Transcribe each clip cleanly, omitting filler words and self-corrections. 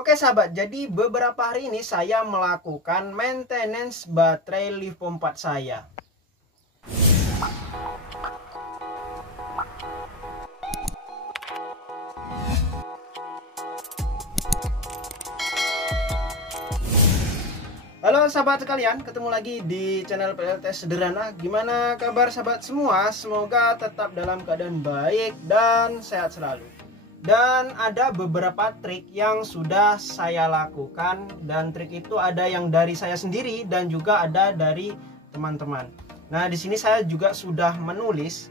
Oke sahabat, jadi beberapa hari ini saya melakukan maintenance baterai Livo 4 saya. Halo sahabat sekalian, ketemu lagi di channel PLTS Sederhana. Gimana kabar sahabat semua? Semoga tetap dalam keadaan baik dan sehat selalu. Dan ada beberapa trik yang sudah saya lakukan, dan trik itu ada yang dari saya sendiri dan juga ada dari teman-teman. Nah, di sini saya juga sudah menulis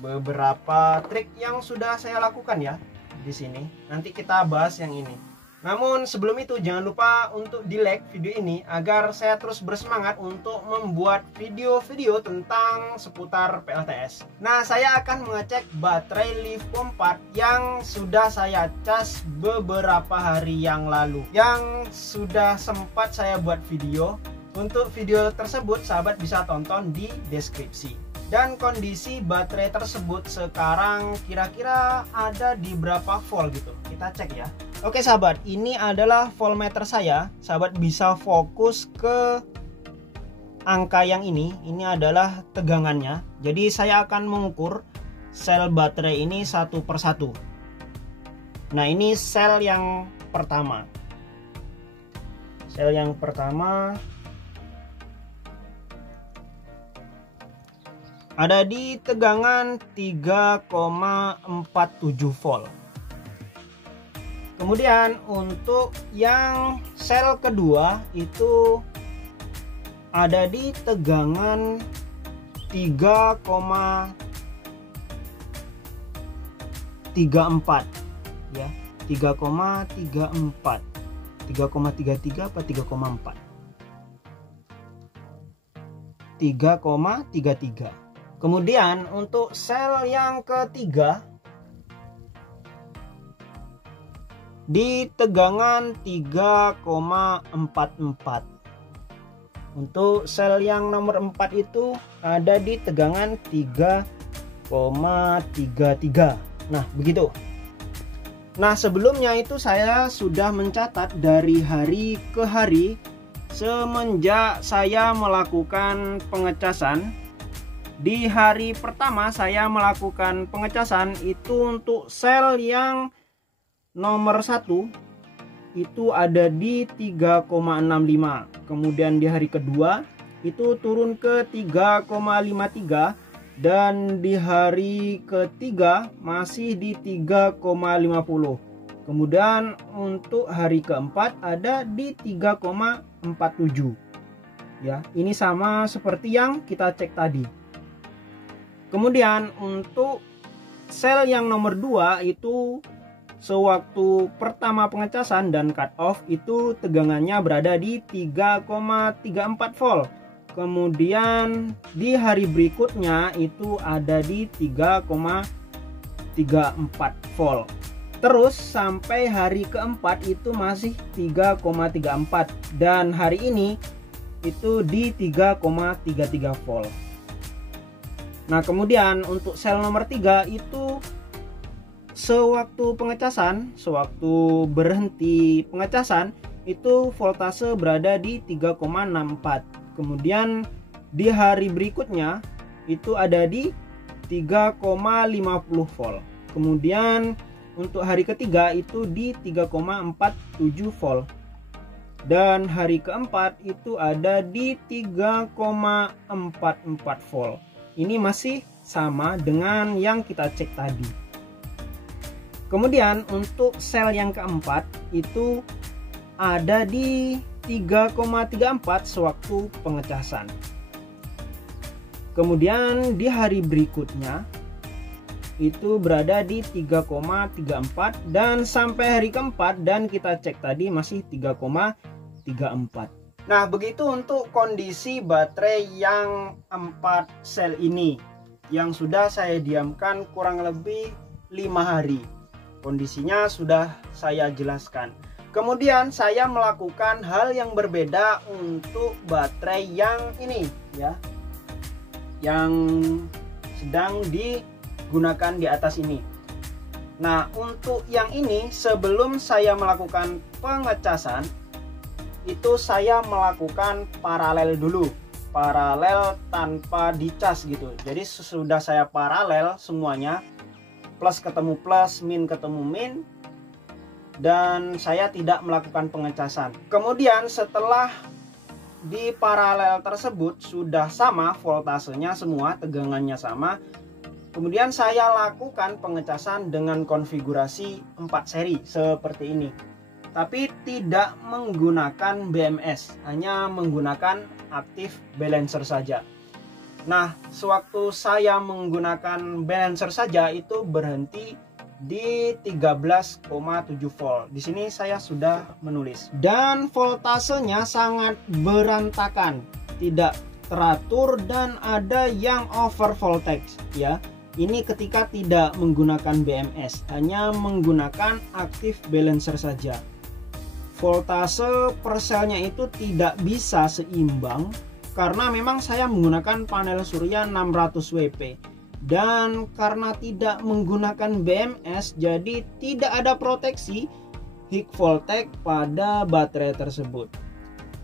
beberapa trik yang sudah saya lakukan ya di sini. Nanti kita bahas yang ini. Namun sebelum itu jangan lupa untuk di like video ini agar saya terus bersemangat untuk membuat video-video tentang seputar PLTS. Nah, saya akan mengecek baterai Livo 4 yang sudah saya cas beberapa hari yang lalu, yang sudah sempat saya buat video. Untuk video tersebut sahabat bisa tonton di deskripsi. Dan kondisi baterai tersebut sekarang kira-kira ada di berapa volt gitu, kita cek ya. Oke sahabat, ini adalah voltmeter saya. Sahabat bisa fokus ke angka yang ini adalah tegangannya. Jadi saya akan mengukur sel baterai ini satu persatu. Nah, ini sel yang pertama. Sel yang pertama ada di tegangan 3,47 volt. Kemudian untuk yang sel kedua itu ada di tegangan 3,34 ya, 3,34. 3,33 apa 3,4? 3,33. Kemudian untuk sel yang ketiga di tegangan 3,44. Untuk sel yang nomor 4 itu ada di tegangan 3,33. Nah, begitu. Nah, sebelumnya itu saya sudah mencatat dari hari ke hari semenjak saya melakukan pengecasan. Di hari pertama saya melakukan pengecasan itu untuk sel yang nomor 1 itu ada di 3,65. Kemudian di hari kedua itu turun ke 3,53 dan di hari ketiga masih di 3,50. Kemudian untuk hari keempat ada di 3,47. Ya, ini sama seperti yang kita cek tadi. Kemudian untuk sel yang nomor 2 itu sewaktu pertama pengecasan dan cut off itu tegangannya berada di 3,34 volt. Kemudian di hari berikutnya itu ada di 3,34 volt. Terus sampai hari keempat itu masih 3,34 dan hari ini itu di 3,33 volt. Nah, kemudian untuk sel nomor 3 itu sewaktu pengecasan, sewaktu berhenti pengecasan itu voltase berada di 3,64. Kemudian di hari berikutnya itu ada di 3,50 volt. Kemudian untuk hari ketiga itu di 3,47 volt. Dan hari keempat itu ada di 3,44 volt. Ini masih sama dengan yang kita cek tadi. Kemudian untuk sel yang keempat itu ada di 3,34 sewaktu pengecasan. Kemudian di hari berikutnya itu berada di 3,34 dan sampai hari keempat dan kita cek tadi masih 3,34. Nah, begitu untuk kondisi baterai yang 4 sel ini yang sudah saya diamkan kurang lebih 5 hari. Kondisinya sudah saya jelaskan. Kemudian saya melakukan hal yang berbeda untuk baterai yang ini ya, yang sedang digunakan di atas ini. Nah, untuk yang ini sebelum saya melakukan pengecasan itu saya melakukan paralel dulu, paralel tanpa dicas gitu. Jadi sudah saya paralel semuanya, plus ketemu plus, min ketemu min, dan saya tidak melakukan pengecasan. Kemudian setelah di paralel tersebut sudah sama voltasenya semua, tegangannya sama, kemudian saya lakukan pengecasan dengan konfigurasi 4 seri seperti ini. Tapi tidak menggunakan BMS, hanya menggunakan active balancer saja. Nah, sewaktu saya menggunakan balancer saja itu berhenti di 13,7 volt. Di sini saya sudah menulis. Dan voltasenya sangat berantakan, tidak teratur dan ada yang over voltage ya. Ini ketika tidak menggunakan BMS, hanya menggunakan active balancer saja. Voltase per selnya itu tidak bisa seimbang karena memang saya menggunakan panel surya 600 WP, dan karena tidak menggunakan BMS jadi tidak ada proteksi high voltage pada baterai tersebut.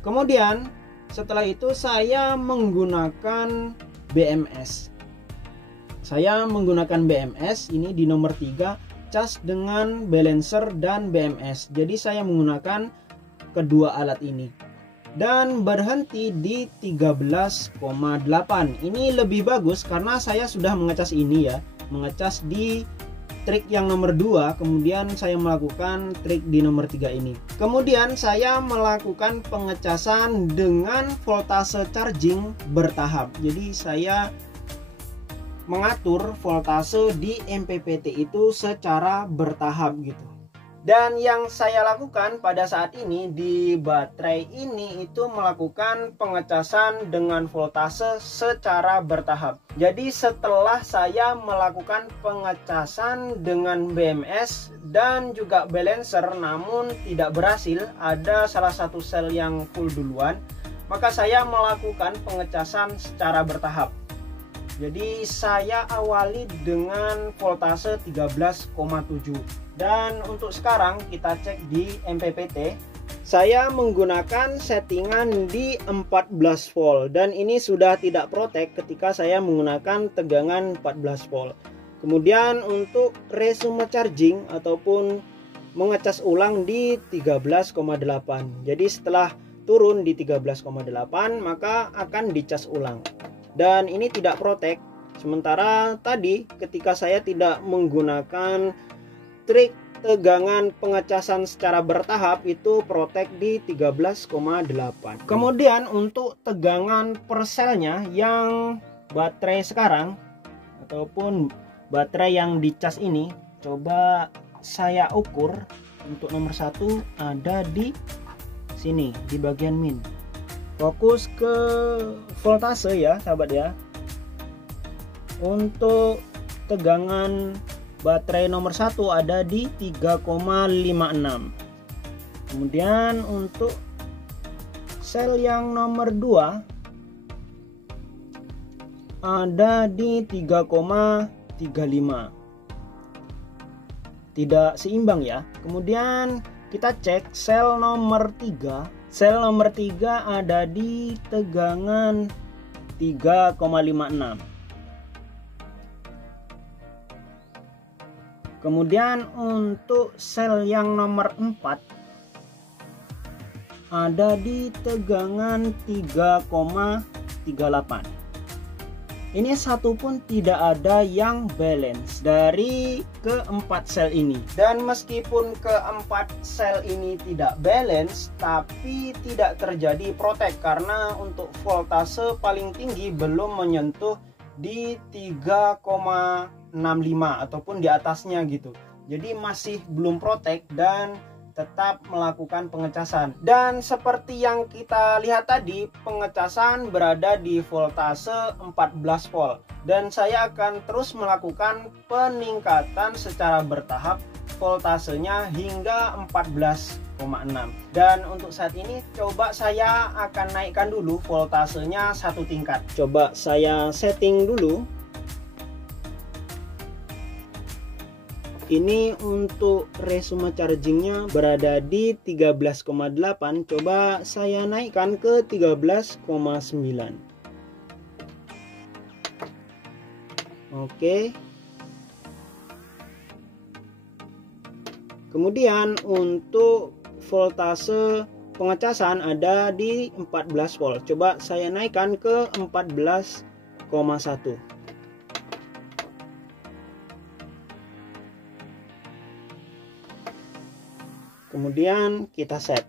Kemudian setelah itu saya menggunakan BMS. Saya menggunakan BMS ini di nomor 3, cas dengan balancer dan BMS. Jadi saya menggunakan kedua alat ini dan berhenti di 13,8. Ini lebih bagus karena saya sudah mengecas ini ya, mengecas di trik yang nomor 2, kemudian saya melakukan trik di nomor 3 ini. Kemudian saya melakukan pengecasan dengan voltase charging bertahap. Jadi saya mengatur voltase di MPPT itu secara bertahap gitu. Dan yang saya lakukan pada saat ini di baterai ini itu melakukan pengecasan dengan voltase secara bertahap. Jadi setelah saya melakukan pengecasan dengan BMS dan juga balancer namun tidak berhasil, ada salah satu sel yang full duluan, maka saya melakukan pengecasan secara bertahap. Jadi saya awali dengan voltase 13,7, dan untuk sekarang kita cek di MPPT. Saya menggunakan settingan di 14 volt dan ini sudah tidak protek ketika saya menggunakan tegangan 14 volt. Kemudian untuk resume charging ataupun mengecas ulang di 13,8. Jadi setelah turun di 13,8 maka akan dicas ulang. Dan ini tidak protek. Sementara tadi ketika saya tidak menggunakan trik tegangan pengecasan secara bertahap itu protek di 13,8. Kemudian untuk tegangan per selnya yang baterai sekarang ataupun baterai yang dicas ini, coba saya ukur. Untuk nomor 1 ada di sini di bagian min. Fokus ke voltase ya sahabat ya. Untuk tegangan baterai nomor 1 ada di 3,56. Kemudian untuk sel yang nomor 2 ada di 3,35. Tidak seimbang ya. Kemudian kita cek sel nomor 3. Sel nomor 3 ada di tegangan 3,56. Kemudian untuk sel yang nomor 4 ada di tegangan 3,38. Ini satu pun tidak ada yang balance dari keempat sel ini. Dan meskipun keempat sel ini tidak balance, tapi tidak terjadi protek karena untuk voltase paling tinggi belum menyentuh di 3,65 ataupun di atasnya gitu. Jadi masih belum protek dan tetap melakukan pengecasan. Dan seperti yang kita lihat tadi, pengecasan berada di voltase 14 volt dan saya akan terus melakukan peningkatan secara bertahap voltasenya hingga 14,6. Dan untuk saat ini coba saya akan naikkan dulu voltasenya satu tingkat. Coba saya setting dulu. Ini untuk resume chargingnya berada di 13,8. Coba saya naikkan ke 13,9. Oke. Kemudian untuk voltase pengecasan ada di 14 volt. Coba saya naikkan ke 14,1. Kemudian kita set.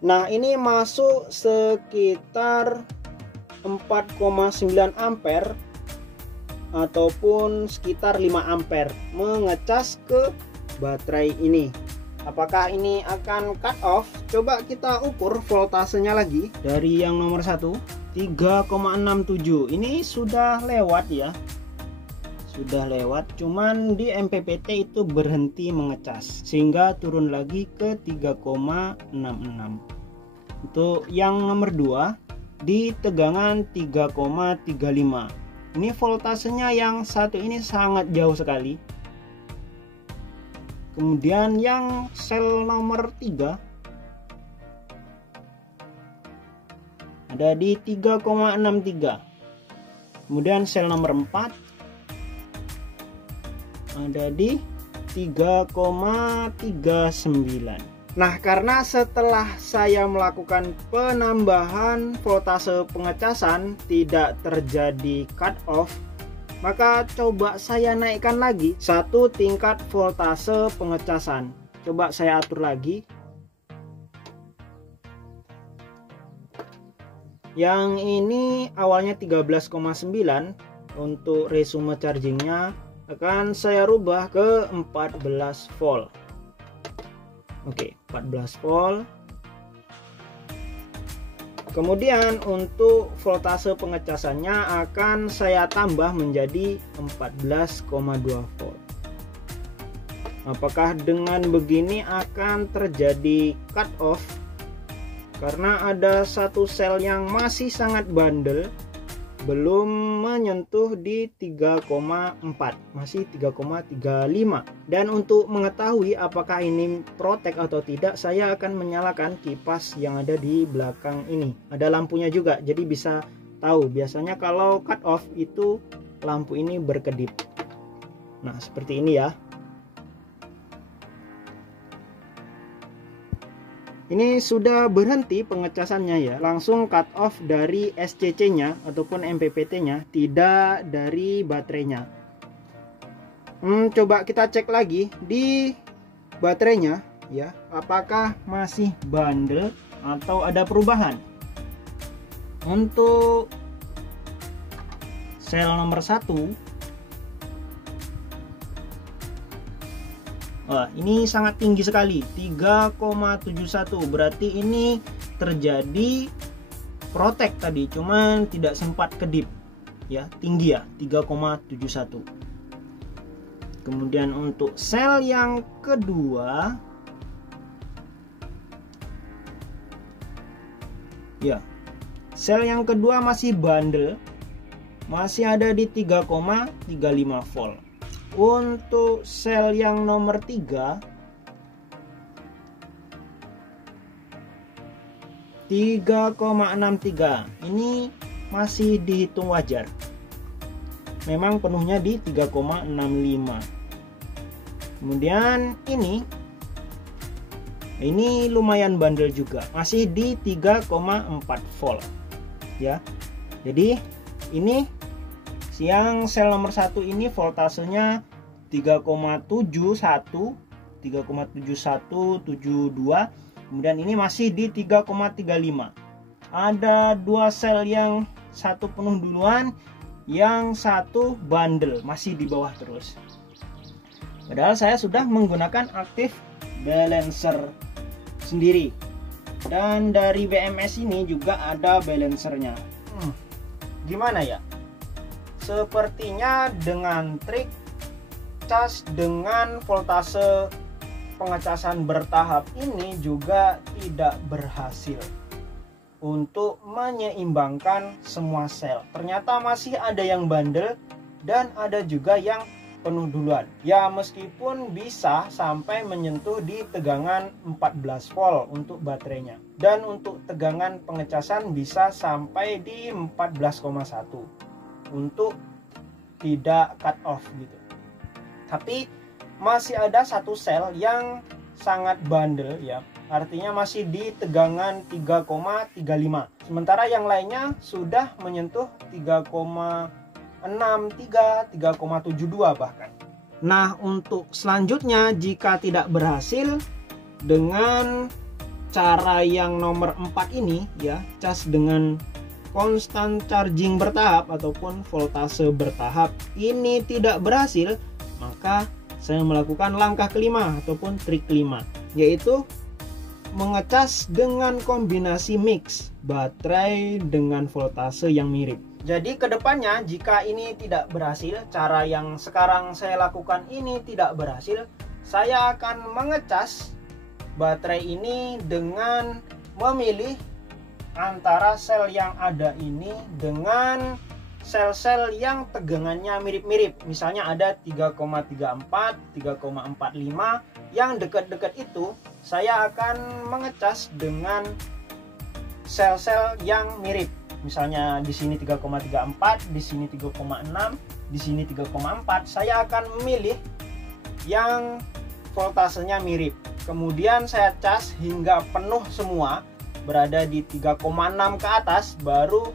Nah, ini masuk sekitar 4,9 ampere ataupun sekitar 5 ampere mengecas ke baterai ini. Apakah ini akan cut off? Coba kita ukur voltasenya lagi dari yang nomor 1, 3,67. Ini sudah lewat ya. Sudah lewat, cuman di MPPT itu berhenti mengecas sehingga turun lagi ke 3,66. Untuk yang nomor 2 di tegangan 3,35. Ini voltasenya yang satu ini sangat jauh sekali. Kemudian yang sel nomor 3 ada di 3,63. Kemudian sel nomor 4 ada di 3,39. Nah, karena setelah saya melakukan penambahan voltase pengecasan tidak terjadi cut off, maka coba saya naikkan lagi satu tingkat voltase pengecasan. Coba saya atur lagi. Yang ini awalnya 13,9 untuk resume chargingnya akan saya rubah ke 14 volt. Oke, 14 volt. Kemudian untuk voltase pengecasannya akan saya tambah menjadi 14,2 volt. Apakah dengan begini akan terjadi cut off? Karena ada satu sel yang masih sangat bandel, belum menyentuh di 3,4, masih 3,35. Dan untuk mengetahui apakah ini protek atau tidak, saya akan menyalakan kipas yang ada di belakang ini. Ada lampunya juga, jadi bisa tahu. Biasanya kalau cut off itu lampu ini berkedip. Nah, seperti ini ya. Ini sudah berhenti pengecasannya ya, langsung cut off dari SCC nya ataupun MPPT nya, tidak dari baterainya. Coba kita cek lagi di baterainya ya, apakah masih bandel atau ada perubahan. Untuk sel nomor 1, wah, ini sangat tinggi sekali, 3,71. Berarti ini terjadi protek tadi, cuman tidak sempat kedip ya, tinggi ya, 3,71. Kemudian untuk sel yang kedua ya, sel yang kedua masih bandel, masih ada di 3,35 volt. Untuk sel yang nomor 3, 3,63. Ini masih dihitung wajar. Memang penuhnya di 3,65. Kemudian ini lumayan bandel juga, masih di 3,4 volt ya. Jadi ini yang sel nomor 1 ini voltasenya 3,71, 3,7172. Kemudian ini masih di 3,35. Ada dua sel, yang satu penuh duluan, yang satu bandel, masih di bawah terus. Padahal saya sudah menggunakan active balancer sendiri. Dan dari BMS ini juga ada balancernya. Gimana ya? Sepertinya dengan trik cas dengan voltase pengecasan bertahap ini juga tidak berhasil. untuk menyeimbangkan semua sel. Ternyata masih ada yang bandel dan ada juga yang penuh duluan. Ya, meskipun bisa sampai menyentuh di tegangan 14 volt untuk baterainya. Dan untuk tegangan pengecasan bisa sampai di 14,1 untuk tidak cut off gitu. Tapi masih ada satu sel yang sangat bandel ya. Artinya masih di tegangan 3,35. Sementara yang lainnya sudah menyentuh 3,63, 3,72 bahkan. Nah, untuk selanjutnya jika tidak berhasil dengan cara yang nomor 4 ini ya, cas dengan constant charging bertahap ataupun voltase bertahap ini tidak berhasil, maka saya melakukan langkah kelima ataupun trik kelima, yaitu mengecas dengan kombinasi mix baterai dengan voltase yang mirip. Jadi kedepannya jika ini tidak berhasil, cara yang sekarang saya lakukan ini tidak berhasil, saya akan mengecas baterai ini dengan memilih antara sel yang ada ini dengan sel-sel yang tegangannya mirip-mirip. Misalnya ada 3,34, 3,45, yang dekat-dekat itu saya akan mengecas dengan sel-sel yang mirip. Misalnya di sini 3,34, di sini 3,6, di sini 3,4. Saya akan memilih yang voltasenya mirip. Kemudian saya cas hingga penuh semua, berada di 3,6 ke atas, baru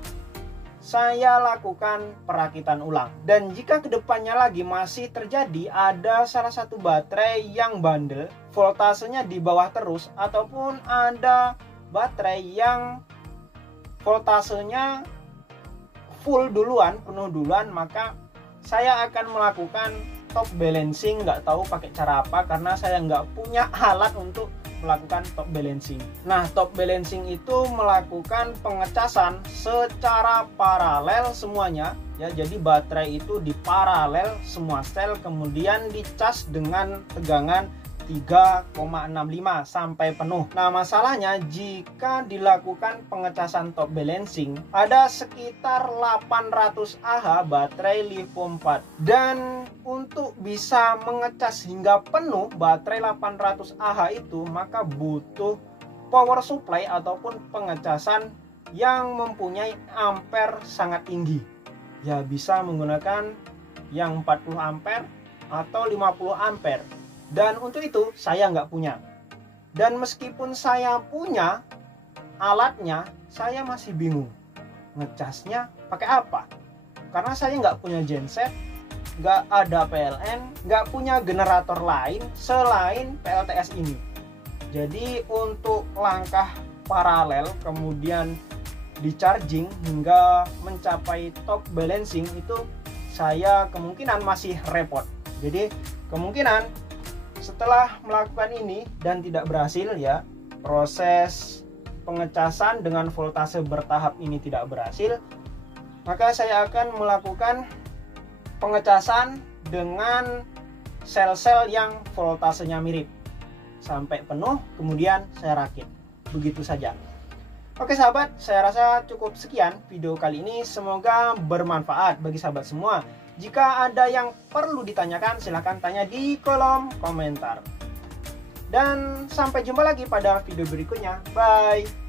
saya lakukan perakitan ulang. Dan jika kedepannya lagi masih terjadi ada salah satu baterai yang bandel, voltasenya di bawah terus, ataupun ada baterai yang voltasenya full duluan, penuh duluan, maka saya akan melakukan top balancing. Nggak tahu pakai cara apa karena saya nggak punya alat untuk melakukan top balancing. Nah, top balancing itu melakukan pengecasan secara paralel semuanya ya. Jadi baterai itu diparalel semua sel, kemudian dicas dengan tegangan 3,65 sampai penuh. Nah, masalahnya jika dilakukan pengecasan top balancing ada sekitar 800 Ah baterai lithium 4, dan untuk bisa mengecas hingga penuh baterai 800 Ah itu maka butuh power supply ataupun pengecasan yang mempunyai ampere sangat tinggi ya, bisa menggunakan yang 40 ampere atau 50 ampere. Dan untuk itu saya nggak punya. Dan meskipun saya punya alatnya, saya masih bingung ngecasnya pakai apa. Karena saya nggak punya genset, nggak ada PLN, nggak punya generator lain selain PLTS ini. Jadi untuk langkah paralel kemudian di charging hingga mencapai top balancing itu saya kemungkinan masih repot. Jadi kemungkinan setelah melakukan ini dan tidak berhasil ya, proses pengecasan dengan voltase bertahap ini tidak berhasil, maka saya akan melakukan pengecasan dengan sel-sel yang voltasenya mirip sampai penuh, kemudian saya rakit. Begitu saja. Oke sahabat, saya rasa cukup sekian video kali ini, semoga bermanfaat bagi sahabat semua. Jika ada yang perlu ditanyakan, silahkan tanya di kolom komentar. Dan sampai jumpa lagi pada video berikutnya. Bye!